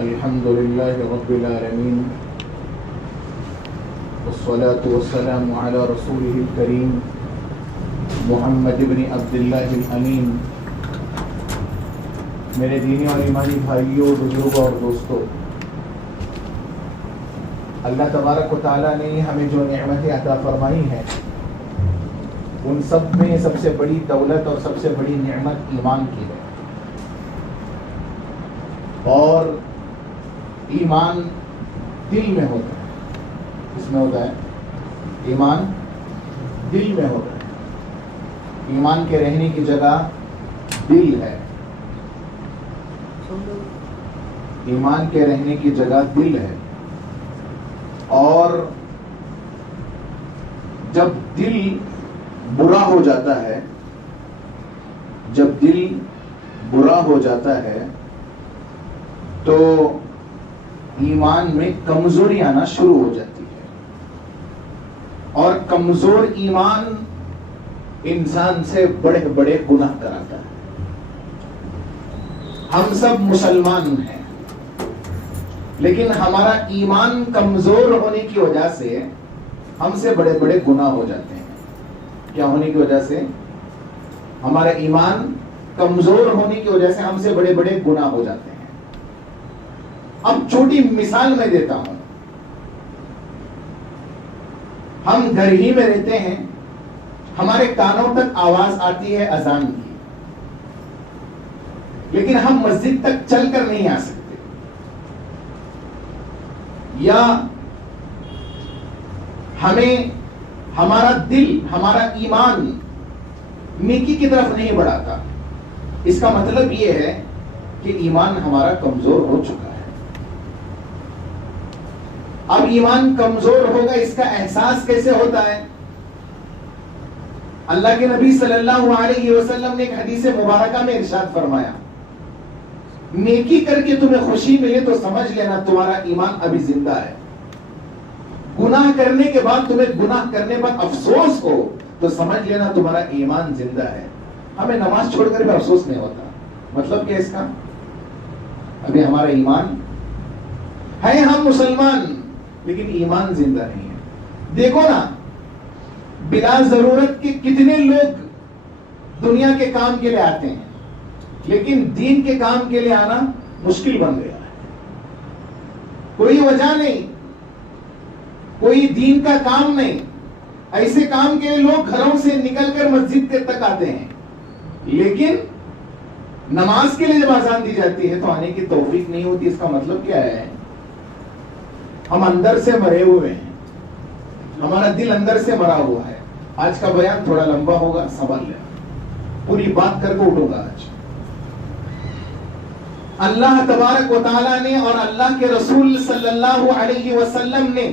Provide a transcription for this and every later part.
الحمد لله رب العالمين والصلاة والسلام على رسوله الكريم محمد بن عبد الله الأمين. میرے دینی اور ایمانی بھائیوں، بزرگوں اور دوستوں، اللہ تبارک و تعالیٰ نے ہمیں جو نعمتیں عطا فرمائی ہیں ان سب میں سب سے بڑی دولت اور سب سے بڑی نعمت ایمان کی ہے. اور ایمان دل میں ہوتا ہے. کس میں ہوتا ہے؟ ایمان دل میں ہوتا ہے. ایمان کے رہنے کی جگہ دل ہے. ایمان کے رہنے کی جگہ دل ہے. اور جب دل برا ہو جاتا ہے، جب دل برا ہو جاتا ہے تو ایمان میں کمزوری آنا شروع ہو جاتی ہے. اور کمزور ایمان انسان سے بڑے بڑے گناہ کراتا ہے. ہم سب مسلمان ہیں، لیکن ہمارا ایمان کمزور ہونے کی وجہ سے ہم سے بڑے بڑے گناہ ہو جاتے ہیں. کیا ہونے کی وجہ سے؟ ہمارا ایمان کمزور ہونے کی وجہ سے ہم سے بڑے بڑے گناہ ہو جاتے ہیں. اب چھوٹی مثال میں دیتا ہوں. ہم گھر ہی میں رہتے ہیں، ہمارے کانوں تک آواز آتی ہے اذان کی، لیکن ہم مسجد تک چل کر نہیں آ سکتے. یا ہمیں ہمارا دل، ہمارا ایمان نیکی کی طرف نہیں بڑھاتا. اس کا مطلب یہ ہے کہ ایمان ہمارا کمزور ہو چکا ہے. اب ایمان کمزور ہوگا، اس کا احساس کیسے ہوتا ہے؟ اللہ کے نبی صلی اللہ علیہ وسلم نے ایک حدیث مبارکہ میں ارشاد فرمایا، نیکی کر کے تمہیں خوشی ملے تو سمجھ لینا تمہارا ایمان ابھی زندہ ہے. گناہ کرنے کے بعد تمہیں گناہ کرنے پر افسوس ہو تو سمجھ لینا تمہارا ایمان زندہ ہے. ہمیں نماز چھوڑ کر بھی افسوس نہیں ہوتا. مطلب کیا اس کا؟ ابھی ہمارا ایمان ہے، ہم مسلمان لیکن ایمان زندہ نہیں ہے. دیکھو نا، بلا ضرورت کے کتنے لوگ دنیا کے کام کے لیے آتے ہیں، لیکن دین کے کام کے لیے آنا مشکل بن گیا ہے. کوئی وجہ نہیں، کوئی دین کا کام نہیں. ایسے کام کے لیے لوگ گھروں سے نکل کر مسجد تک آتے ہیں، لیکن نماز کے لیے جب اذان دی جاتی ہے تو آنے کی توفیق نہیں ہوتی. اس کا مطلب کیا ہے؟ ہم اندر سے مرے ہوئے ہیں، ہمارا دل اندر سے مرا ہوا ہے. آج کا بیان تھوڑا لمبا ہوگا، سنبھل لیں، پوری بات کر کے اٹھوں گا. آج اللہ تبارک و تعالیٰ نے اور اللہ کے رسول صلی اللہ علیہ وسلم نے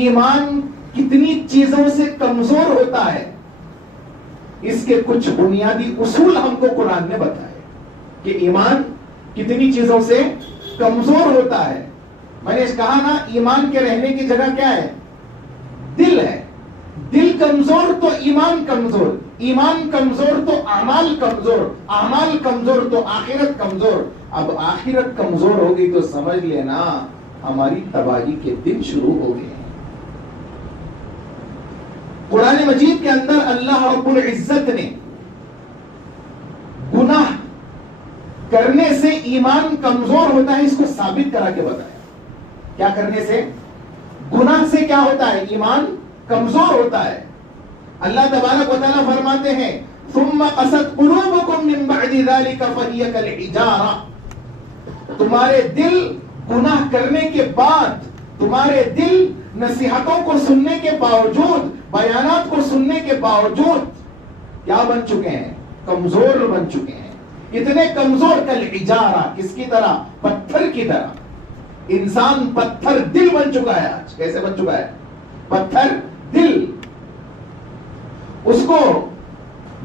ایمان کتنی چیزوں سے کمزور ہوتا ہے، اس کے کچھ بنیادی اصول ہم کو قرآن نے بتائے کہ ایمان کتنی چیزوں سے کمزور ہوتا ہے. میں نے کہا نا، ایمان کے رہنے کی جگہ کیا ہے؟ دل ہے. دل کمزور تو ایمان کمزور، ایمان کمزور تو اعمال کمزور، اعمال کمزور تو آخرت کمزور. اب آخرت کمزور ہوگی تو سمجھ لینا ہماری تباہی کے دن شروع ہو گئے ہیں. قرآن مجید کے اندر اللہ رب العزت نے گناہ کرنے سے ایمان کمزور ہوتا ہے اس کو ثابت کرا کے بتایا. کیا کرنے سے؟ گناہ سے کیا ہوتا ہے؟ ایمان کمزور ہوتا ہے. اللہ تبارک و تعالیٰ فرماتے ہیں ثم قست قلوبکم من بعد ذلك فهي كالحجارة. تمہارے دل گناہ کرنے کے بعد، تمہارے دل نصیحتوں کو سننے کے باوجود، بیانات کو سننے کے باوجود کیا بن چکے ہیں؟ کمزور بن چکے ہیں. اتنے کمزور کالحجارہ، کس کی طرح؟ پتھر کی طرح. انسان پتھر دل بن چکا ہے. آج کیسے بن چکا ہے؟ پتھر دل. اس کو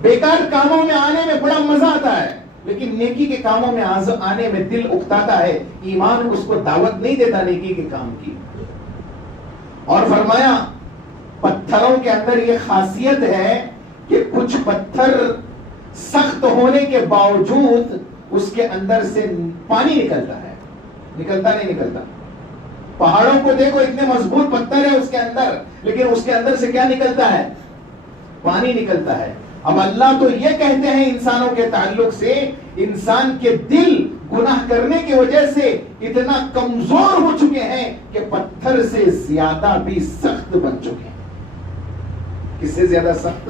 بیکار کاموں میں آنے میں بڑا مزہ آتا ہے، لیکن نیکی کے کاموں میں آنے میں دل اکتاتا ہے. ایمان اس کو دعوت نہیں دیتا نیکی کے کام کی. اور فرمایا پتھروں کے اندر یہ خاصیت ہے کہ کچھ پتھر سخت ہونے کے باوجود اس کے اندر سے پانی نکلتا ہے. نکلتا نہیں نکلتا. پہاڑوں کو دیکھو اتنے مضبوط پتھر ہے اس کے اندر, لیکن اس کے اندر سے کیا نکلتا ہے؟ پانی نکلتا ہے. اب اللہ تو یہ کہتے ہیں انسانوں کے تعلق سے, انسان کے دل گناہ کرنے کی وجہ سے اتنا کمزور ہو چکے ہیں کہ پتھر سے زیادہ بھی سخت بن چکے ہیں. کس سے زیادہ سخت؟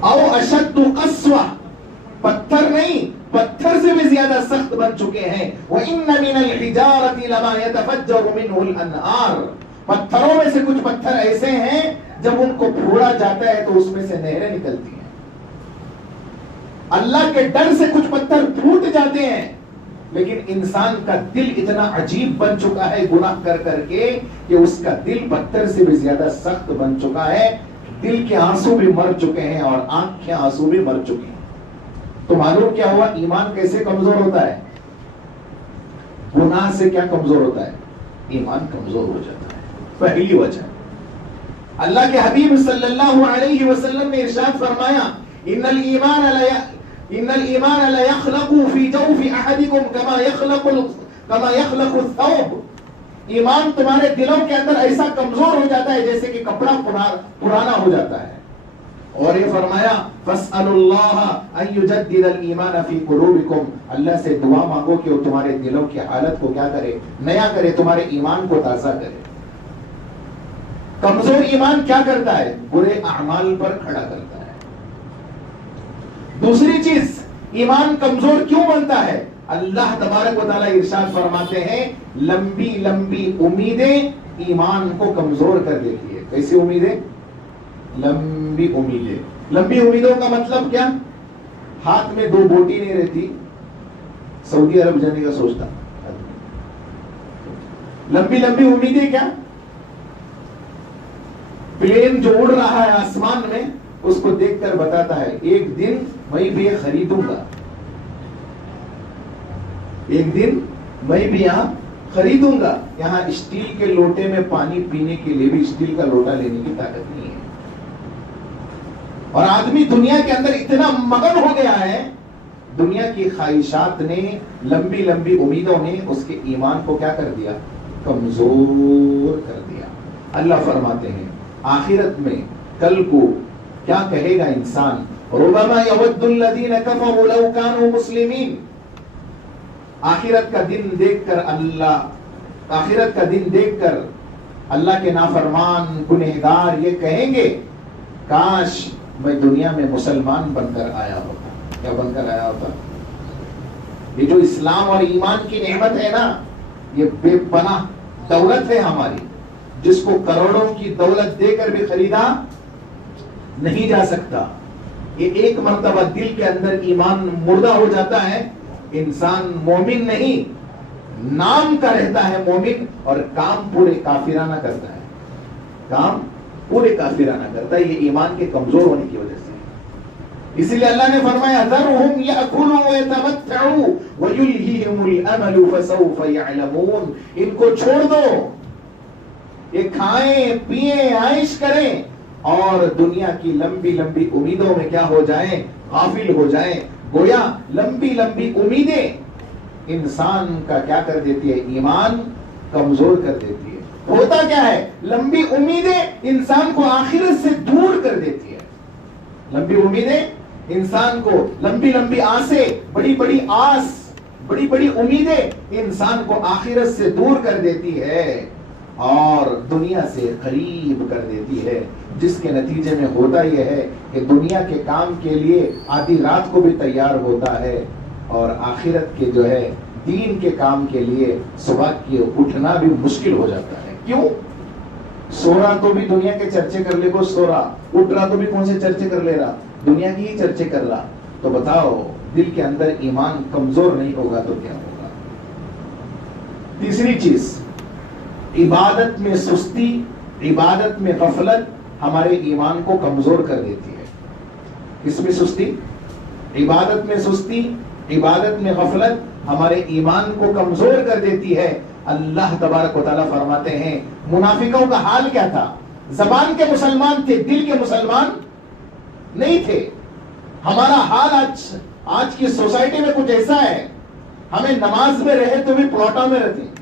او اشد قسوہ, پتھر نہیں, پتھر سے بھی زیادہ سخت بن چکے ہیں. وَإِنَّ مِنَ الْحِجَارَةِ لَمَا يَتَفَجَّرُ مِنْهُ الْأَنْهَارُ, پتھروں میں سے کچھ پتھر ایسے ہیں جب ان کو پھوڑا جاتا ہے تو اس میں سے نہریں نکلتی ہیں. اللہ کے ڈر سے کچھ پتھر پھوٹ جاتے ہیں, لیکن انسان کا دل اتنا عجیب بن چکا ہے گناہ کر کر کے کہ اس کا دل پتھر سے بھی زیادہ سخت بن چکا ہے. دل کے آنسو بھی مر چکے ہیں اور آنکھ کے آنسو بھی مر چکے ہیں. تو معلوم کیا ہوا ایمان کیسے کمزور ہوتا ہے؟ گناہ سے کیا کمزور ہوتا ہے؟ ایمان کمزور ہو جاتا ہے. پہلی وجہ, اللہ کے حبیب صلی اللہ علیہ وسلم نے ارشاد فرمایا, ان الایمان لا يخلق في جوف احدكم كما يخلق الثوب. ایمان تمہارے دلوں کے اندر ایسا کمزور ہو جاتا ہے جیسے کہ کپڑا پرانا ہو جاتا ہے. اور یہ فرمایا فاسألوا اللہ ان یجدد الایمان فی قلوبکم, اللہ سے دعا مانگو کہ وہ تمہارے دلوں کی حالت کو کیا کرے؟ نیا کرے, تمہارے ایمان کو تازہ کرے. کمزور ایمان کیا کرتا ہے؟ برے اعمال پر کھڑا کرتا ہے. دوسری چیز, ایمان کمزور کیوں بنتا ہے؟ اللہ تبارک و تعالی ارشاد فرماتے ہیں لمبی لمبی امیدیں ایمان کو کمزور کر دیتی ہے. کیسی امیدیں؟ لمبی امیدیں. لمبی امیدوں کا مطلب کیا؟ ہاتھ میں دو بوٹی نہیں رہتی, سعودی عرب جانے کا سوچتا. لمبی لمبی امیدیں کیا؟ پلین جو اڑ رہا ہے آسمان میں, اس کو دیکھ کر بتاتا ہے ایک دن میں بھی یہ خریدوں گا, ایک دن میں بھی یہاں خریدوں گا. یہاں اسٹیل کے لوٹے میں پانی پینے کے لیے بھی اسٹیل کا لوٹا لینے کی طاقت نہیں ہے. اور آدمی دنیا کے اندر اتنا مگن ہو گیا ہے, دنیا کی خواہشات نے, لمبی لمبی امیدوں نے اس کے ایمان کو کیا کر دیا؟ کمزور کر دیا. اللہ فرماتے ہیں آخرت میں کل کو کیا کہے گا انسان؟ ربما يود الذين كفروا لو كانوا مسلمين. آخرت کا دن دیکھ کر آخرت کا دن دیکھ کر اللہ کے نافرمان گنہگار یہ کہیں گے کاش میں دنیا میں مسلمان بن کر آیا ہوتا. کیا بن کر آیا ہوتا؟ یہ جو اسلام اور ایمان کی نعمت ہے نا, یہ بے پناہ دولت ہے ہماری, جس کو کروڑوں کی دولت دے کر بھی خریدا نہیں جا سکتا. یہ ایک مرتبہ دل کے اندر ایمان مردہ ہو جاتا ہے, انسان مومن نہیں, نام کا رہتا ہے مومن, اور کام پورے کافرانہ کرتا ہے. کام پورے کافرانہ کرتا ہے, یہ ایمان کے کمزور ہونے کی وجہ سے. اسی لیے اللہ نے فرمایا ذرهم یاکلوا ویتمتعوا ویلہیہم الامل فسوف یعلمون. ان کو چھوڑ دو, یہ کھائیں پیئیں عائش کریں اور دنیا کی لمبی لمبی امیدوں میں کیا ہو جائیں؟ غافل ہو جائیں. گویا لمبی لمبی امیدیں انسان کا کیا کر دیتی ہے؟ ایمان کمزور کر دیتی ہے. ہوتا کیا ہے؟ لمبی امیدیں انسان کو آخرت سے دور کر دیتی ہے. لمبی امیدیں انسان کو, لمبی لمبی آسیں, بڑی بڑی آس, بڑی بڑی امیدیں انسان کو آخرت سے دور کر دیتی ہے اور دنیا سے قریب کر دیتی ہے, جس کے نتیجے میں ہوتا یہ ہے کہ دنیا کے کام کے لیے آدھی رات کو بھی تیار ہوتا ہے اور آخرت کے جو ہے دین کے کام کے لیے صبح کی اٹھنا بھی مشکل ہو جاتا ہے. کیوں؟ سو رہا تو بھی دنیا کے چرچے کر لے, کو سو رہا, اٹھ رہا تو بھی کون سے چرچے کر لے رہا؟ دنیا کی ہی چرچے کر رہا. تو بتاؤ دل کے اندر ایمان کمزور نہیں ہوگا تو کیا ہوگا؟ تیسری چیز, عبادت میں سستی, عبادت میں غفلت ہمارے ایمان کو کمزور کر دیتی ہے. اس میں سستی, عبادت میں سستی, عبادت میں غفلت ہمارے ایمان کو کمزور کر دیتی ہے. اللہ تبارک و تعالیٰ فرماتے ہیں منافقوں کا حال کیا تھا؟ زبان کے مسلمان تھے, دل کے مسلمان نہیں تھے. ہمارا حال آج کی سوسائٹی میں کچھ ایسا ہے ہمیں نماز میں رہے تو بھی پلاٹا میں رہتے ہیں،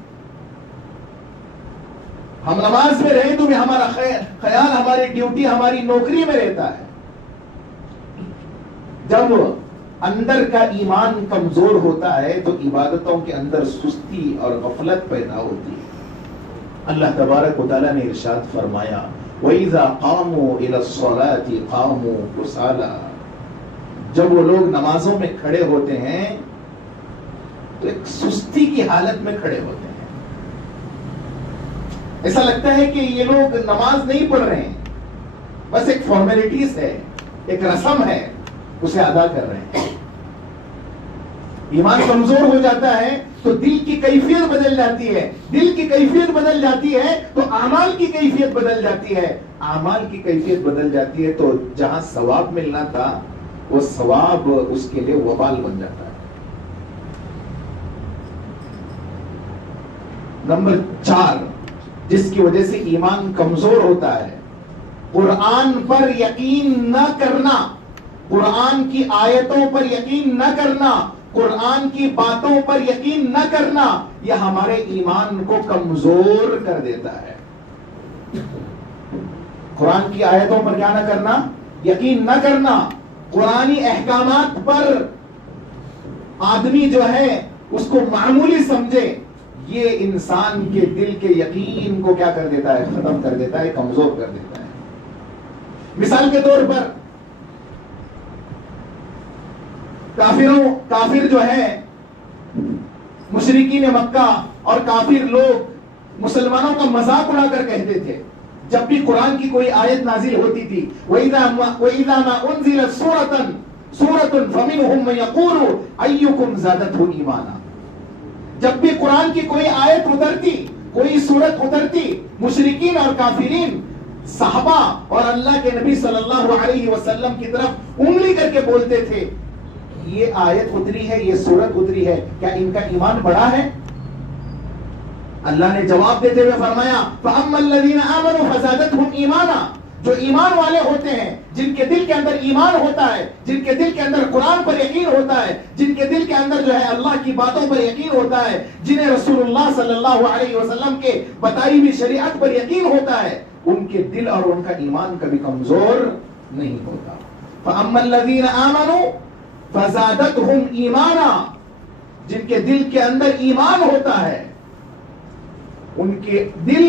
ہم نماز میں رہے تو بھی ہمارا خیال ہماری ڈیوٹی ہماری نوکری میں رہتا ہے۔ جب اندر کا ایمان کمزور ہوتا ہے تو عبادتوں کے اندر سستی اور غفلت پیدا ہوتی ہے۔ اللہ تبارک و تعالیٰ نے ارشاد فرمایا وَإِذَا قَامُوا إِلَى الصَّلَاةِ قَامُوا كُسَالَىٰ، جب وہ لوگ نمازوں میں کھڑے ہوتے ہیں تو ایک سستی کی حالت میں کھڑے ہوتے ہیں، ایسا لگتا ہے کہ یہ لوگ نماز نہیں پڑھ رہے ہیں، بس ایک فارمیلٹیز ہے، ایک رسم ہے، اسے ادا کر رہے ہیں۔ ایمان کمزور ہو جاتا ہے تو دل کی کیفیت بدل جاتی ہے، دل کی کیفیت بدل جاتی ہے تو اعمال کی کیفیت بدل جاتی ہے، اعمال کی کیفیت بدل جاتی ہے تو جہاں ثواب ملنا تھا وہ ثواب اس کے لیے وبال بن جاتا ہے۔ نمبر 4 جس کی وجہ سے ایمان کمزور ہوتا ہے، قرآن پر یقین نہ کرنا، قرآن کی آیتوں پر یقین نہ کرنا، قرآن کی باتوں پر یقین نہ کرنا، یہ ہمارے ایمان کو کمزور کر دیتا ہے۔ قرآن کی آیتوں پر کیا نہ کرنا؟ یقین نہ کرنا۔ قرآنی احکامات پر آدمی جو ہے اس کو معمولی سمجھے، یہ انسان کے دل کے یقین کو کیا کر دیتا ہے؟ ختم کر دیتا ہے، کمزور کر دیتا ہے۔ مثال کے طور پر کافر جو ہے مشرکین مکہ اور کافر لوگ مسلمانوں کا مذاق اڑا کر کہتے تھے جب بھی قرآن کی کوئی آیت نازل ہوتی تھی وَإِذَا مَا أُنزِلَتْ سُورَةٌ فَمِنْهُمْ مَن يَقُولُ أَيُّكُمْ زَادَتْهُ إِيمَانًا، جب بھی قرآن کی کوئی آیت اترتی، کوئی سورت اترتی، مشرکین اور کافرین صحابہ اور اللہ کے نبی صلی اللہ علیہ وسلم کی طرف انگلی کر کے بولتے تھے یہ آیت اتری ہے، یہ سورت اتری ہے، کیا ان کا ایمان بڑا ہے؟ اللہ نے جواب دیتے ہوئے فرمایا فَأَمَّا الَّذِينَ آمَنُوا فَزَادَتْهُمْ إِيمَانًا، جو ایمان والے ہوتے ہیں، جن کے دل کے اندر ایمان ہوتا ہے، جن کے دل کے اندر قرآن پر یقین ہوتا ہے، جن کے دل کے اندر جو ہے اللہ کی باتوں پر یقین ہوتا ہے، جنہیں رسول اللہ صلی اللہ علیہ وسلم کے بتائی ہوئی شریعت پر یقین ہوتا ہے، ان کے دل اور ان کا ایمان کبھی کمزور نہیں ہوتا۔ فَأَمَّا الَّذِينَ آمَنُوا فَزَادَتْهُمْ إِيمَانًا، جن کے دل کے اندر ایمان ہوتا ہے، ان کے دل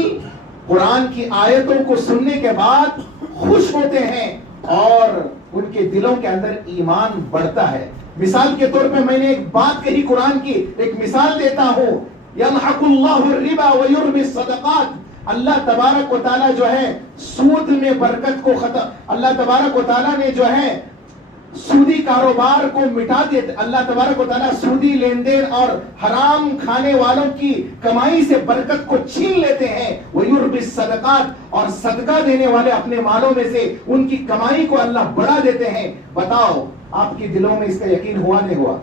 قرآن کی آیتوں کو سننے کے بعد خوش ہوتے ہیں اور ان کے دلوں کے اندر ایمان بڑھتا ہے۔ مثال کے طور پہ میں نے ایک بات کہی قرآن کی، ایک مثال دیتا ہوں، يَمْحَقُ اللَّهُ الرِّبَا وَيُرْبِي الصَّدَقَاتِ، اللہ تبارک و تعالیٰ جو ہے سود میں برکت کو ختم، اللہ تبارک و تعالیٰ نے جو ہے سودی کاروبار کو مٹا دیتے، اللہ تبارک و تعالیٰ سودی لین دین اور حرام کھانے والوں کی کمائی سے برکت کو چھین لیتے ہیں۔ وَيُرْبِي الصَّدَقَاتِ، اور صدقہ دینے والے اپنے مالوں میں سے ان کی کمائی کو اللہ بڑھا دیتے ہیں۔ بتاؤ آپ کے دلوں میں اس کا یقین ہوا نہیں ہوا؟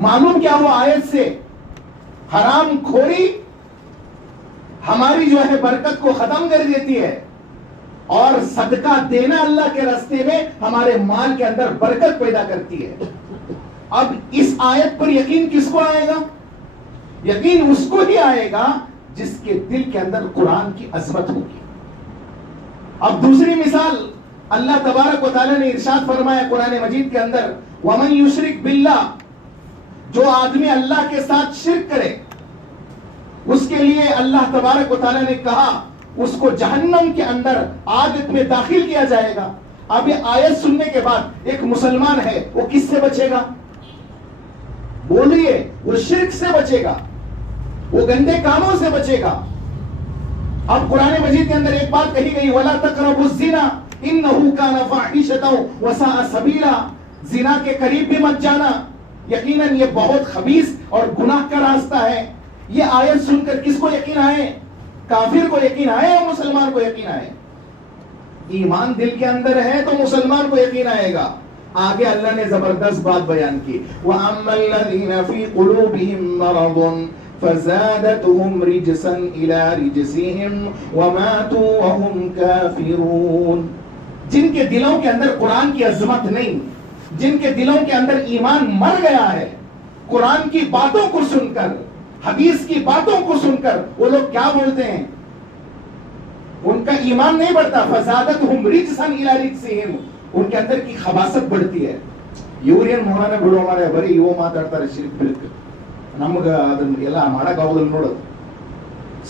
معلوم کیا ہوا آیت سے؟ حرام خوری ہماری جو ہے برکت کو ختم کر دیتی ہے اور صدقہ دینا اللہ کے راستے میں ہمارے مال کے اندر برکت پیدا کرتی ہے۔ اب اس آیت پر یقین کس کو آئے گا؟ یقین اس کو ہی آئے گا جس کے دل کے اندر قرآن کی عظمت ہوگی۔ اب دوسری مثال اللہ تبارک و تعالیٰ نے ارشاد فرمایا قرآن مجید کے اندر وَمَن يُشْرِكْ بِاللَّهِ، جو آدمی اللہ کے ساتھ شرک کرے اس کے لیے اللہ تبارک و تعالیٰ نے کہا اس کو جہنم کے اندر آگ میں داخل کیا جائے گا۔ اب یہ آیت سننے کے بعد ایک مسلمان ہے وہ کس سے بچے گا؟ بولیے، وہ شرک سے بچے گا، وہ گندے کاموں سے بچے گا۔ اب قرآن مجید کے اندر ایک بات کہی گئی وَلَا تَقْرَبُوا الزِّنَا إِنَّهُ كَانَ فَاحِشَةً وَسَاءَ سَبِيلًا، زنا کے قریب بھی مت جانا، یقیناً یہ بہت خبیث اور گناہ کا راستہ ہے۔ یہ آیت سن کر کس کو یقین آئے؟ کافر کو یقین آئے یا مسلمان کو یقین آئے؟ ایمان دل کے اندر ہے تو مسلمان کو یقین آئے گا۔ آگے اللہ نے زبردست بات بیان کی وَأَمَّا الَّذِينَ فِي قُلُوبِهِم مَّرَضٌ فَزَادَتْهُمْ رِجْسًا إِلَى رِجْسِهِمْ وَمَاتُوا وَهُمْ كَافِرُونَ، جن کے دلوں کے اندر قرآن کی عظمت نہیں، جن کے دلوں کے اندر ایمان مر گیا ہے، قرآن کی باتوں کو سن کر، حدیث کی باتوں کو سن کر وہ لوگ کیا بولتے ہیں؟ ان کا ایمان نہیں بڑھتا. فزادتہم رجسا الی رجسہم، ان کے اندر کی خباثت بڑھتی ہے. ಯೂರಿಯನ್ ಮೋಹನ ಬಿಡೋ ಮಾರೆ, ಬರೀ ಇವು ಮಾತಾಡ್ತಾರೆ ಶಿರ್ಕ್ ಬಿಲ್ಕ್. ನಮಗ ಅದನ್ನ ಎಲ್ಲ ಮಾಡಕ್ ಆಗೋದಿಲ್ಲ ನೋಡೋದು.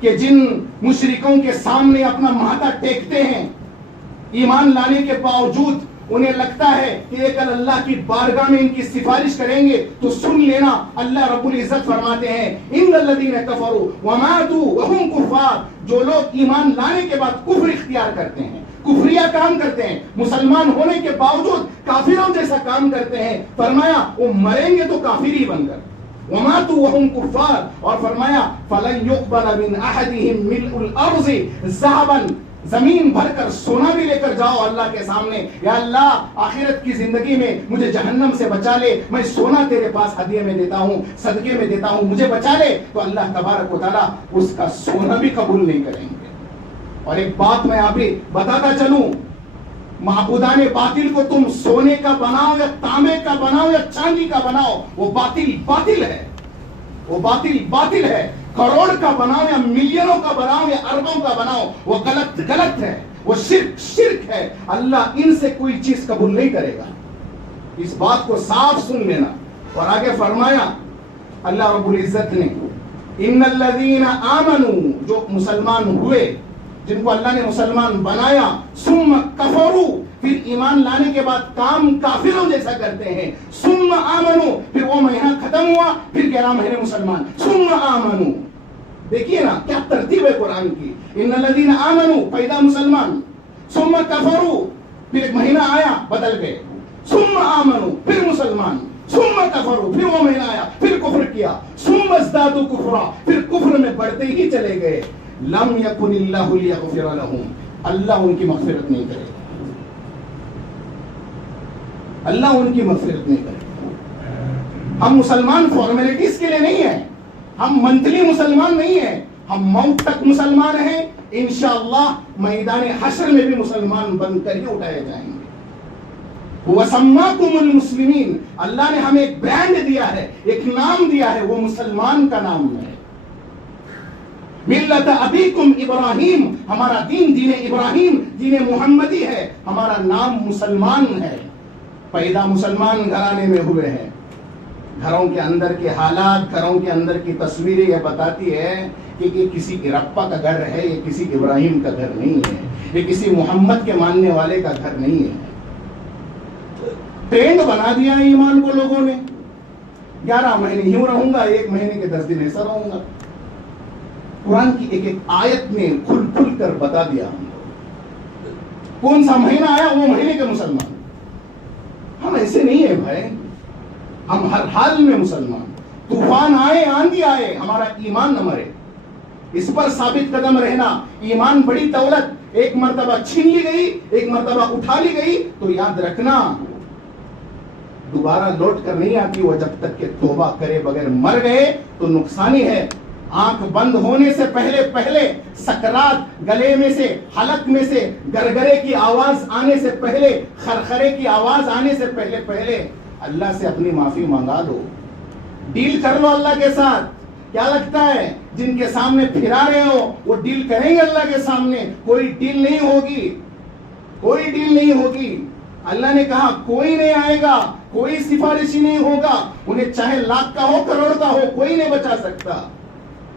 کہ جن مشرکوں کے سامنے اپنا ماتھا ٹیکتے ہیں ایمان لانے کے باوجود انہیں لگتا ہے کہ ایک اللہ کی بارگاہ میں ان کی سفارش کریں گے تو سن لینا، اللہ رب العزت فرماتے ہیں ان الذین کفروا وماتوا وهم کفار، جو لوگ ایمان لانے کے بعد کفر اختیار کرتے ہیں، کفریہ کام کرتے ہیں، مسلمان ہونے کے باوجود کافروں جیسا کام کرتے ہیں، فرمایا وہ مریں گے تو کافر ہی بن کر، وماتوا وهم کفار، اور فرمایا فلن يقبل من احدهم ملء الارض ذهبا، زمین بھر کر سونا بھی لے کر جاؤ اللہ کے سامنے، یا اللہ آخرت کی زندگی میں مجھے جہنم سے بچا لے، میں سونا تیرے پاس ہدیے میں دیتا ہوں، صدقے میں دیتا ہوں، مجھے بچا لے، تو اللہ تبارک و تعالیٰ اس کا سونا بھی قبول نہیں کریں گے۔ اور ایک بات میں آپ ہی بتاتا چلوں، معبودان باطل کو تم سونے کا بناؤ یا تانبے کا بناؤ یا چاندی کا بناؤ، وہ باطل باطل ہے، وہ باطل باطل ہے، کروڑ کا بناؤ یا ملینوں کا بناؤ یا اربوں کا بناؤ، وہ غلط غلط ہے، وہ شرک شرک ہے، اللہ ان سے کوئی چیز قبول نہیں کرے گا، اس بات کو صاف سن لینا۔ اور آگے فرمایا اللہ رب العزت نے ان الذین آمنوا، جو مسلمان ہوئے، جن کو اللہ نے مسلمان بنایا، ثم کفروا، پھر ایمان لانے کے بعد کام کافروں جیسا کرتے ہیں، ثم آمنوا، پھر وہ مہینہ ختم ہوا، پھر 11 مہینے مسلمان، ثم آمنوا، دیکھیے نا کیا ترتیب ہے قرآن کی، ان الذین آمنوا پیدا مسلمان، ثم کفروا پھر ایک مہینہ آیا بدل گئے، ثم آمنوا پھر مسلمان، ثم کفروا پھر وہ مہینہ آیا پھر کفر کیا، ثم ازدادوا کفرا پھر کفر میں بڑھتے ہی چلے گئے، لم یکن اللہ لیغفر لہم، اللہ ان کی مغفرت نہیں کرے گا، اللہ ان کی مغفرت نہیں کرے گا۔ ہم مسلمان فارمیلٹیز کے لیے نہیں ہیں، ہم منتلی مسلمان نہیں ہیں، ہم موت تک مسلمان ہیں، انشاءاللہ میدان حشر میں بھی مسلمان بن کر ہی اٹھائے جائیں گے۔ وَسَمَّاكُمُ الْمُسْلِمِينَ، اللہ نے ہمیں ایک برانڈ دیا ہے، ایک نام دیا ہے، وہ مسلمان کا نام ہے۔ ملت ابیکم ابراہیم، ہمارا دین دین ابراہیم، دین محمدی ہے، ہمارا نام مسلمان ہے، پیدا مسلمان گھرانے میں ہوئے ہیں۔ گھروں کے اندر کے حالات، گھروں کے اندر کی تصویریں یہ بتاتی ہے کہ یہ کسی ارپا کا گھر ہے، یہ کسی ابراہیم کا گھر نہیں ہے، یہ کسی محمد کے ماننے والے کا گھر نہیں ہے۔ ٹرینڈ بنا دیا ہے ایمان کو لوگوں نے، 11 مہینے یوں رہوں گا، 1 مہینے کے 10 دن ایسا رہوں گا۔ قرآن کی ایک ایک آیت میں کھل کھل کر بتا دیا ہم کو، کون سا مہینہ آیا وہ مہینے کے مسلمان۔ ہم ایسے نہیں ہیں بھائی، ہم ہر حال میں مسلمان، طوفان آئے آندھی آئے ہمارا ایمان نہ مرے، اس پر ثابت قدم رہنا۔ ایمان بڑی دولت، ایک مرتبہ چھین لی گئی، ایک مرتبہ اٹھا لی گئی تو یاد رکھنا دوبارہ لوٹ کر نہیں آتی، وہ جب تک کہ توبہ کرے بغیر مر گئے تو نقصانی ہے۔ آنکھ بند ہونے سے پہلے پہلے، سکرات گلے میں سے، حلق میں سے گرگرے کی آواز آنے سے پہلے، خرخرے کی آواز آنے سے پہلے پہلے اللہ سے اپنی معافی مانگا دو، ڈیل کر لو اللہ کے ساتھ۔ کیا لگتا ہے جن کے سامنے پھرا رہے ہو وہ ڈیل کریں گے اللہ کے سامنے؟ کوئی ڈیل نہیں ہوگی، کوئی ڈیل نہیں ہوگی۔ اللہ نے کہا کوئی نہیں آئے گا، کوئی سفارشی نہیں ہوگا، انہیں چاہے لاکھ کا ہو کروڑ کا ہو کوئی نہیں بچا سکتا،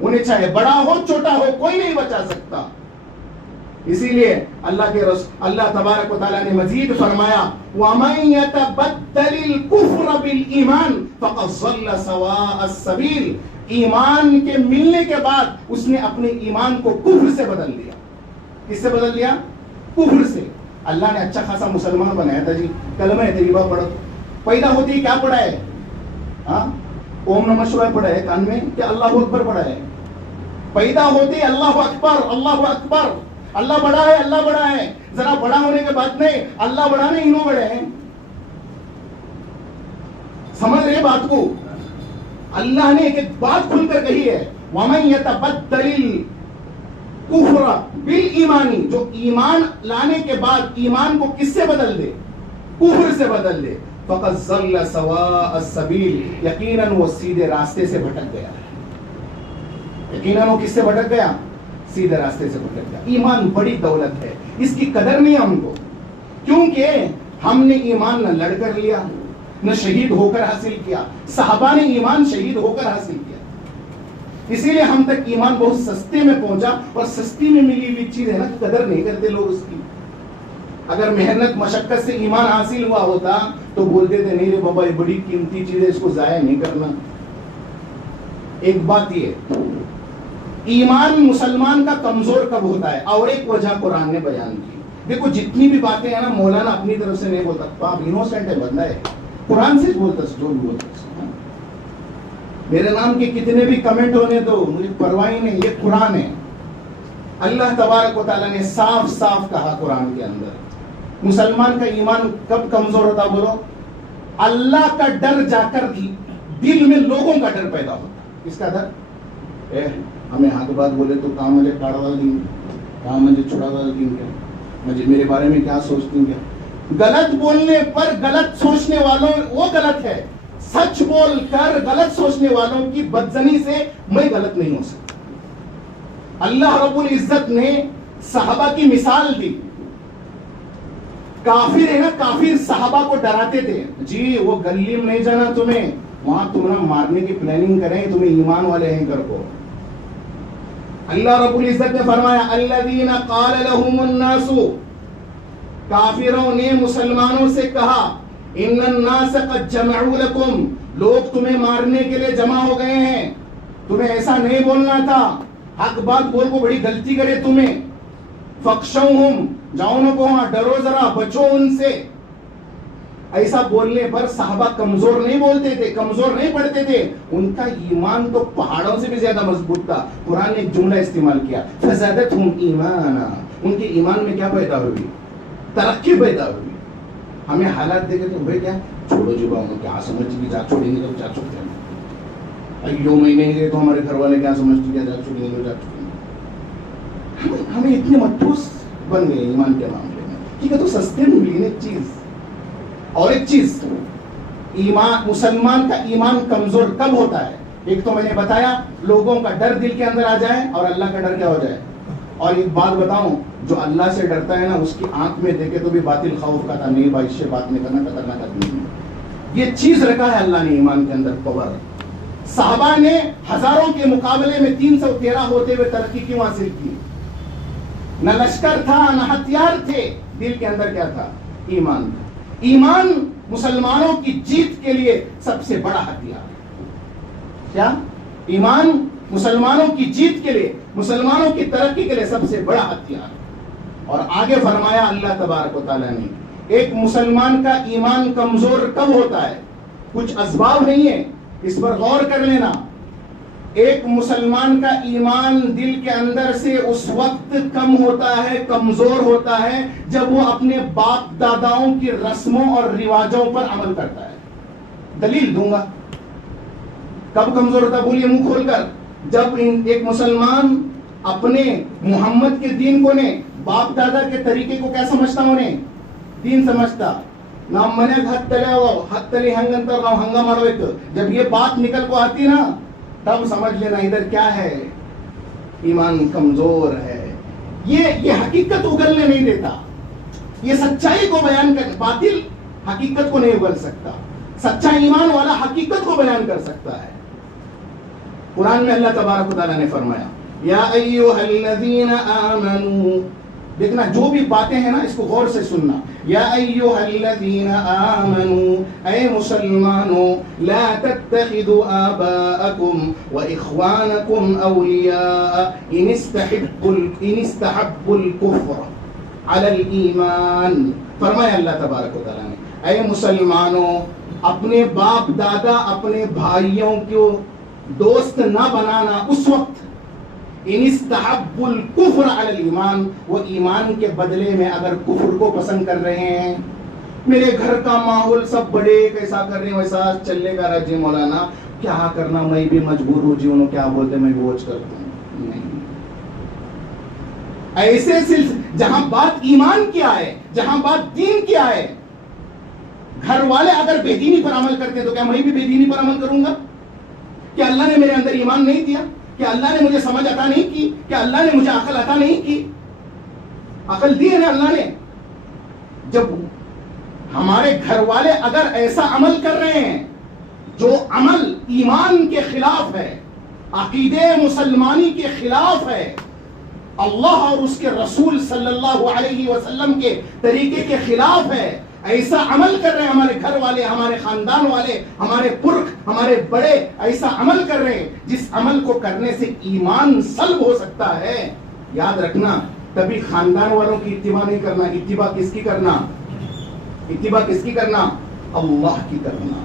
انہیں چاہے بڑا ہو چھوٹا ہو کوئی نہیں بچا سکتا۔ اسی لیے اللہ تبارک و تعالیٰ نے مزید فرمایا وَمَن يَتَبَدَّلِ الْكُفْرَ بِالْإِيمَانِ فَقَدْ ضَلَّ سَوَاءَ السَّبِيلِ، ایمان کے ملنے کے بعد اس نے اپنے ایمان کو کفر سے بدل لیا۔ کس سے بدل لیا؟ کفر سے۔ اللہ نے اچھا خاصا مسلمان بنایا تھا جی، کلمہ طیبہ پڑھو، پیدا ہوتی کیا پڑھا ہے؟ ہاں، اوم نمہ شیوائے پڑھا ہے کان میں، کیا اللہ اکبر پڑھا ہے؟ پیدا ہوتے اللہ اکبر، اللہ اکبر، اللہ بڑا ہے، اللہ بڑا ہے۔ ذرا بڑا ہونے کے بعد نہیں، اللہ بڑا نہیں، انہوں بڑے ہیں۔ سمجھ رہے بات کو؟ اللہ نے ایک بات کھل کر کہی ہے وَمَن يَتَبَدَّلِ الْكُفْرَ بِالْإِيمَانِ، جو ایمان لانے کے بعد ایمان کو کس سے بدل دے؟ کفر سے بدل دے، فَقَدْ ضَلَّ سَوَاءَ السَّبِيلِ، یقیناً وہ سیدھے راستے سے بھٹک گیا، یقیناً وہ کس سے بھٹک گیا؟ سیدھے راستے سے بھٹک گیا۔ ایمان بڑی دولت ہے، اس کی قدر نہیں ہم کو، کیونکہ ہم نے ایمان نہ لڑ کر لیا نہ شہید ہو کر حاصل کیا، صحابہ نے ایمان شہید ہو کر حاصل کیا۔ اسی لیے ہم تک ایمان بہت سستے میں پہنچا, اور سستی میں ملی ہوئی چیز ہے نا, قدر نہیں کرتے لوگ اس کی. اگر محنت مشقت سے ایمان حاصل ہوا ہوتا تو بولتے تھے نہیں رے بابا یہ بڑی قیمتی چیز ہے, اس کو ضائع نہیں کرنا. ایک بات یہ, ایمان مسلمان کا کمزور کب ہوتا ہے, اور ایک وجہ قرآن نے بیان کی. دیکھو جتنی بھی باتیں ہیں نا, مولانا اپنی طرف سے نہیں بولتا, آپ انوسنٹ ہے, بندہ ہے, قرآن سے بولتا جو بھی بولتا. میرے نام کے کتنے بھی کمنٹ ہونے تو مجھے پرواہ نہیں, یہ قرآن ہے. اللہ تبارک و تعالیٰ نے صاف صاف کہا قرآن کے اندر, مسلمان کا ایمان کب کمزور ہوتا بولو, اللہ کا ڈر جا کر دل میں لوگوں کا ڈر پیدا ہوتا. کس کا ڈر؟ ہمیں حق بات بولے تو کہاں مجھے کاڑ ڈال دیں گے, کہاں مجھے چھڑا ڈال دیں گے, مجھے میرے بارے میں کیا سوچتے گے. غلط بولنے پر غلط سوچنے والوں وہ غلط ہے, سچ بول کر غلط سوچنے والوں کی بدزنی سے میں غلط نہیں ہو سکتا. اللہ رب العزت نے صحابہ کی مثال دی. کافر ہے نا, کافر صحابہ کو ڈراتے تھے, جی وہ گلی میں نہیں جانا تمہیں, وہاں تمہیں مارنے کی پلاننگ کریں, تمہیں ایمان والے ہیں کر کو. اللہ رب العزت نے فرمایا الذین قال لهم الناس, کافروں نے مسلمانوں سے کہا, ان الناس قد جمعوا لكم, لوگ تمہیں مارنے کے لیے جمع ہو گئے ہیں, تمہیں ایسا نہیں بولنا تھا, حق بات بول کو بڑی غلطی کرے تمہیں. فخشوہم, جاؤ نہ کو وہاں, ڈرو ذرا, بچو ان سے. ایسا بولنے پر صحابہ کمزور نہیں بولتے تھے, کمزور نہیں پڑتے تھے, ان کا ایمان تو پہاڑوں سے بھی زیادہ مضبوط تھا. قرآن نے ایک جملہ استعمال کیا, فزادتہم ایمانا, ان کے ایمان میں کیا پیدا ہوئی, ترقی پیدا ہوئی. ہمیں حالات دیکھے تو بھائی کیا چھوڑو جی باؤں, کیا سمجھ بھی جا چھوڑیں گے تو جا چھوڑتے ہیں, ایو مہینے گئے تو ہمارے گھر والے کیا سمجھتے کیا جا چھوڑیں گے تو جا چھوڑیں گے. ہمیں اتنے مدھوس بن گئے ایمان کے معاملے میں, ٹھیک ہے تو سستے میں ملی ایک چیز. اور ایک چیز, ایمان, مسلمان کا ایمان کمزور کب ہوتا ہے, ایک تو میں نے بتایا لوگوں کا ڈر دل کے اندر آ جائے اور اللہ کا ڈر کیا ہو جائے. اور ایک بات بتاؤں, جو اللہ سے ڈرتا ہے نا اس کی آنکھ میں دیکھے تو بھی باطل خوف کا تھا, نہیں بھائی اس سے بات نہیں کرنا, خطرناک آدمی ہے. یہ چیز رکھا ہے اللہ نے ایمان کے اندر پاور. صحابہ نے ہزاروں کے مقابلے میں 313 ہوتے ہوئے ترقی کیوں حاصل کی, نہ لشکر تھا نہ ہتھیار تھے, دل کے اندر کیا تھا, ایمان تھا. ایمان مسلمانوں کی جیت کے لیے سب سے بڑا ہتھیار ہے. کیا ایمان مسلمانوں کی جیت کے لیے, مسلمانوں کی ترقی کے لیے سب سے بڑا ہتھیار. اور آگے فرمایا اللہ تبارک و تعالیٰ نے, ایک مسلمان کا ایمان کمزور کب ہوتا ہے, کچھ اسباب نہیں ہے, اس پر غور کر لینا. ایک مسلمان کا ایمان دل کے اندر سے اس وقت کم ہوتا ہے, کمزور ہوتا ہے, جب وہ اپنے باپ داداؤں کی رسموں اور رواجوں پر عمل کرتا ہے. دلیل دوں گا. کب کمزور ہوتا ہے بولیے منہ کھول کر, جب ایک مسلمان اپنے محمد کے دین کو نے, باپ دادا کے طریقے کو کیا سمجھتا, انہیں دین سمجھتا. نام منے ہاتھ تلے ہو, ہاتھ تلی ہنگنتر ہنگا مارو, جب یہ بات نکل کو آتی نا تب سمجھ لینا ادھر کیا ہے, ایمان کمزور ہے. یہ حقیقت اگلنے نہیں دیتا, یہ سچائی کو بیان کر, باطل حقیقت کو نہیں اگل سکتا, سچا ایمان والا حقیقت کو بیان کر سکتا ہے. قرآن میں اللہ تبارک و تعالیٰ نے فرمایا یا ایھا الذین آمنوا, دیکھنا جو بھی باتیں ہیں نا اس کو غور سے سننا. یا ایھا الذین آمنوا, اے مسلمانوں, لا تتخذوا آباءکم واخوانکم اولیاء ان استحبوا الکفر علی الایمان. فرمایا اللہ تبارک و تعالیٰ نے, اے مسلمانوں, اپنے باپ دادا, اپنے بھائیوں کو دوست نہ بنانا اس وقت, ان استحبوا الکفر علی الایمان, وہ ایمان کے بدلے میں اگر کفر کو پسند کر رہے ہیں. میرے گھر کا ماحول سب بڑے کیسا کر رہے ہیں ویسا چلے گا رجی مولانا, کیا کرنا, میں بھی مجبور ہوں جی, انہوں کیا بولتے میں بوجھ کرتا ہوں. نہیں, ایسے سلسلے جہاں بات ایمان کیا ہے, جہاں بات دین کیا ہے, گھر والے اگر بے دینی پر عمل کرتے تو کیا میں بھی بے دینی پر عمل کروں گا؟ کیا اللہ نے میرے اندر ایمان نہیں دیا, کہ اللہ نے مجھے سمجھ عطا نہیں کی, کہ اللہ نے مجھے عقل عطا نہیں کی؟ عقل دی ہے نا اللہ نے. جب ہمارے گھر والے اگر ایسا عمل کر رہے ہیں جو عمل ایمان کے خلاف ہے, عقیدے مسلمانی کے خلاف ہے، اللہ اور اس کے رسول صلی اللہ علیہ وسلم کے طریقے کے خلاف ہے، ایسا عمل کر رہے ہیں ہمارے گھر والے، ہمارے خاندان والے، ہمارے پرخ، ہمارے بڑے ایسا عمل کر رہے ہیں جس عمل کو کرنے سے ایمان سلب ہو سکتا ہے، یاد رکھنا تبھی خاندان والوں کی اتباع نہیں کرنا، اتباع کس کی کرنا؟ اتباع کس کی کرنا؟ اللہ کی کرنا،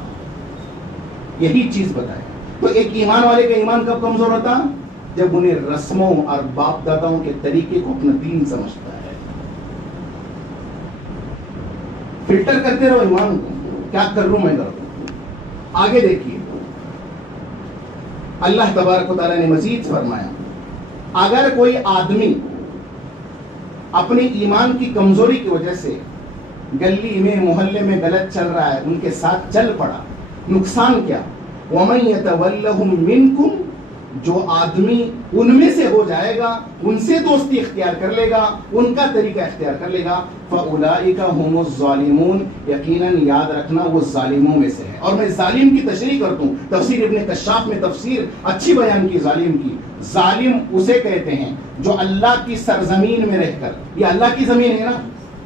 یہی چیز بتائے۔ تو ایک ایمان والے کا ایمان کب کمزور ہوتا؟ جب انہیں رسموں اور باپ داداؤں کے طریقے کو اپنا دین سمجھتا ہے۔ فلٹر کرتے رہو ایمان کو، کیا کر رہا ہوں میں کر رہا ہوں۔ آگے دیکھیے اللہ تبارک و تعالیٰ نے مزید فرمایا، اگر کوئی آدمی اپنی ایمان کی کمزوری کی وجہ سے گلی میں محلے میں غلط چل رہا ہے، ان کے ساتھ چل پڑا، نقصان کیا؟ وَمَن يَتَوَلَّهُم مِّنكُمْ، جو آدمی ان میں سے ہو جائے گا، ان سے دوستی اختیار کر لے گا، ان کا طریقہ اختیار کر لے گا، فَأُولَئِكَ هُمُ الظَّالِمُونَ، یقیناً یاد رکھنا وہ ظالموں میں سے ہے۔ اور میں ظالم کی تشریح کرتا ہوں، تفسیر ابن کشاف میں تفسیر اچھی بیان کی ظالم کی۔ ظالم اسے کہتے ہیں جو اللہ کی سرزمین میں رہ کر، یہ اللہ کی زمین ہے نا،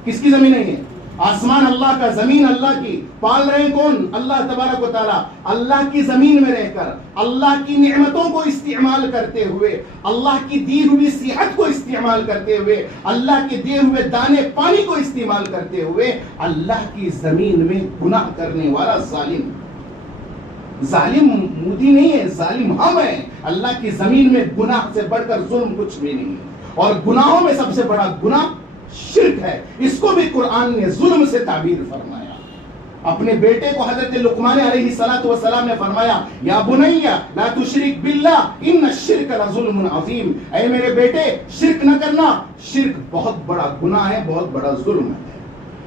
کس کی زمین ہے؟ یہ آسمان اللہ کا، زمین اللہ کی، پال رہے کون؟ اللہ تبارک و تعالیٰ۔ اللہ کی زمین میں رہ کر اللہ کی نعمتوں کو استعمال کرتے ہوئے، اللہ کی دی ہوئی صحت کو استعمال کرتے ہوئے، اللہ کے دیے ہوئے دانے پانی کو استعمال کرتے ہوئے اللہ کی زمین میں گناہ کرنے والا ظالم۔ ظالم مودی نہیں ہے، ظالم ہم ہیں۔ اللہ کی زمین میں گناہ سے بڑھ کر ظلم کچھ بھی نہیں ہے، اور گناہوں میں سب سے بڑا گناہ شرک ہے، اس کو بھی قرآن نے ظلم سے تعبیر فرمایا۔ اپنے بیٹے کو حضرت لقمان علیہ السلام نے فرمایا، یا بنی لا تشرک باللہ ان الشرک لظلم عظیم، اے میرے بیٹے شرک نہ کرنا، شرک بہت بڑا گناہ ہے، بہت بڑا ظلم ہے۔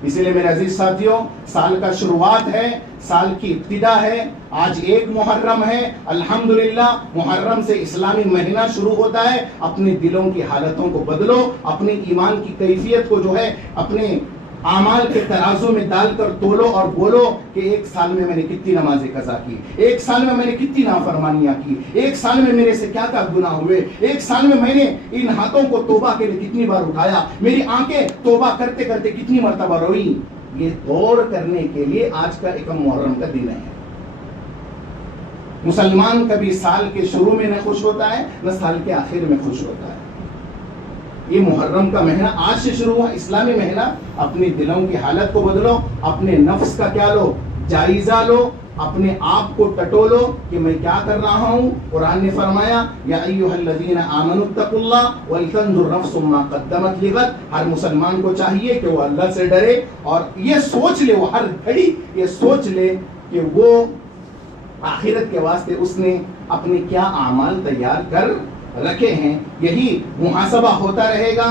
اسی لیے میرے عزیز ساتھیوں، سال کا شروعات ہے، سال کی ابتدا ہے، آج 1 محرم ہے، الحمدللہ محرم سے اسلامی مہینہ شروع ہوتا ہے۔ اپنے دلوں کی حالتوں کو بدلو، اپنے ایمان کی کیفیت کو جو ہے اپنے اعمال کے ترازو میں ڈال کر تولو اور بولو کہ 1 سال میں میں نے کتنی نمازیں قضا کی، 1 سال میں نے کتنی نافرمانیاں کی، 1 سال میں میرے سے کیا کیا گناہ ہوئے، 1 سال میں نے ان ہاتھوں کو توبہ کے لیے کتنی بار اٹھایا، میری آنکھیں توبہ کرتے کرتے کتنی مرتبہ روئی۔ یہ غور کرنے کے لیے آج کا 1 محرم کا دن ہے۔ مسلمان کبھی سال کے شروع میں نہ خوش ہوتا ہے، نہ سال کے آخر میں خوش ہوتا ہے۔ یہ محرم کا مہینہ آج سے شروع ہوا، اسلامی مہینہ۔ اپنی دلوں کی حالت کو بدلو، اپنے نفس کا کیا لو؟ جائزہ لو، اپنے آپ کو ٹٹولو کہ میں کیا کر رہا ہوں۔ قرآن نے فرمایا، یا ایھا الذین آمنوا اتقوا اللہ ولتنظر نفس ما قدمت لغد۔ ہر مسلمان کو چاہیے کہ وہ اللہ سے ڈرے اور یہ سوچ لے، وہ ہر گھڑی یہ سوچ لے کہ وہ آخرت کے واسطے اس نے اپنے کیا اعمال تیار کر رکھے ہیں۔ یہی محاسبہ ہوتا رہے گا۔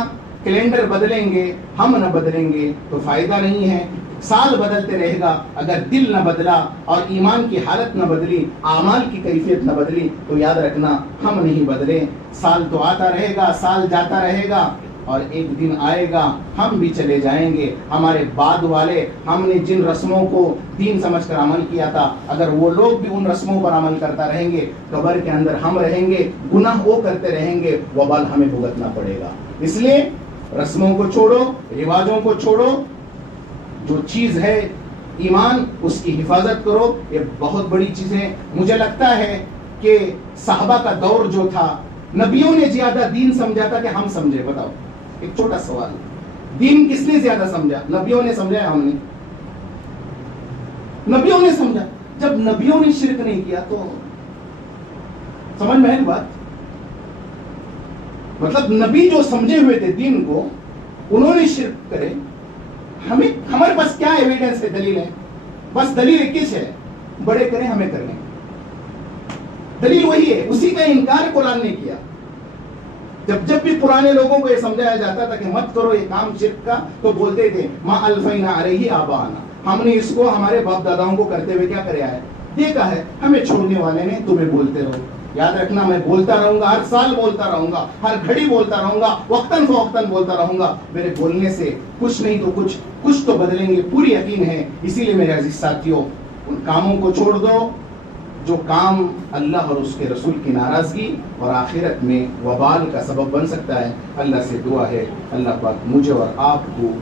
کیلنڈر بدلیں گے، ہم نہ بدلیں گے تو فائدہ نہیں ہے۔ سال بدلتے رہے گا، اگر دل نہ بدلا اور ایمان کی حالت نہ بدلی، اعمال کی کیفیت نہ بدلی تو یاد رکھنا ہم نہیں بدلے۔ سال تو آتا رہے گا، سال جاتا رہے گا، اور ایک دن آئے گا ہم بھی چلے جائیں گے۔ ہمارے بعد والے، ہم نے جن رسموں کو دین سمجھ کر عمل کیا تھا، اگر وہ لوگ بھی ان رسموں پر عمل کرتا رہیں گے، قبر کے اندر ہم رہیں گے، گناہ وہ کرتے رہیں گے، وبال ہمیں بھگتنا پڑے گا۔ اس لیے رسموں کو چھوڑو، رواجوں کو چھوڑو، جو چیز ہے ایمان اس کی حفاظت کرو۔ یہ بہت بڑی چیز ہے۔ مجھے لگتا ہے کہ صحابہ کا دور جو تھا، نبیوں نے زیادہ دین سمجھا تھا کہ ہم سمجھے؟ بتاؤ، ایک چھوٹا سوال، دین کس نے زیادہ سمجھا؟ نبیوں نے سمجھا یا ہم نے؟ نبیوں نے سمجھا۔ جب نبیوں نے شرک نہیں کیا تو سمجھ میں ہے بات؟ مطلب نبی جو سمجھے ہوئے تھے دین کو، انہوں نے شرک کرے، ہمارے پاس کیا ایویڈنس ہے؟ دلیل ہے؟ بس دلیل کس ہے؟ بڑے کریں ہمیں کر لیں، دلیل وہی ہے، اسی کا انکار قرآن نے کیا۔ جب بھی پرانے لوگوں کو یہ سمجھایا جاتا تھا کہ مت کرو یہ کام شرک کا، تو بولتے تھے ما الفینا علیہ آباءنا، ہم نے اس کو ہمارے باپ داداؤں کو کرتے ہوئے کیا کریا ہے، دیکھا ہے، ہمیں چھوڑنے والے نے تمہیں بولتے رہو۔ یاد رکھنا میں بولتا رہوں گا، ہر سال بولتا رہوں گا، ہر گھڑی بولتا رہوں گا، وقتاً فوقتاً بولتا رہوں گا، میرے بولنے سے کچھ نہیں تو کچھ تو بدلیں گے، پوری یقین ہے۔ اسی لیے میرے عزیز ساتھیوں، ان کاموں کو چھوڑ دو جو کام اللہ اور اس کے رسول کی ناراضگی اور آخرت میں وبال کا سبب بن سکتا ہے. اللہ سے دعا ہے اللہ پاک مجھے اور آپ کو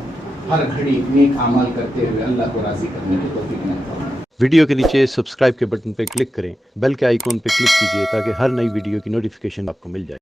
ہر گھڑی نیک اعمال کرتے ہوئے اللہ کو راضی کرنے کی توفیق عطا فرمائے. ویڈیو کے نیچے سبسکرائب کے بٹن پہ کلک کریں، بیل کے آئیکن پہ کلک کیجیے تاکہ ہر نئی ویڈیو کی نوٹیفیکیشن آپ کو مل جائے.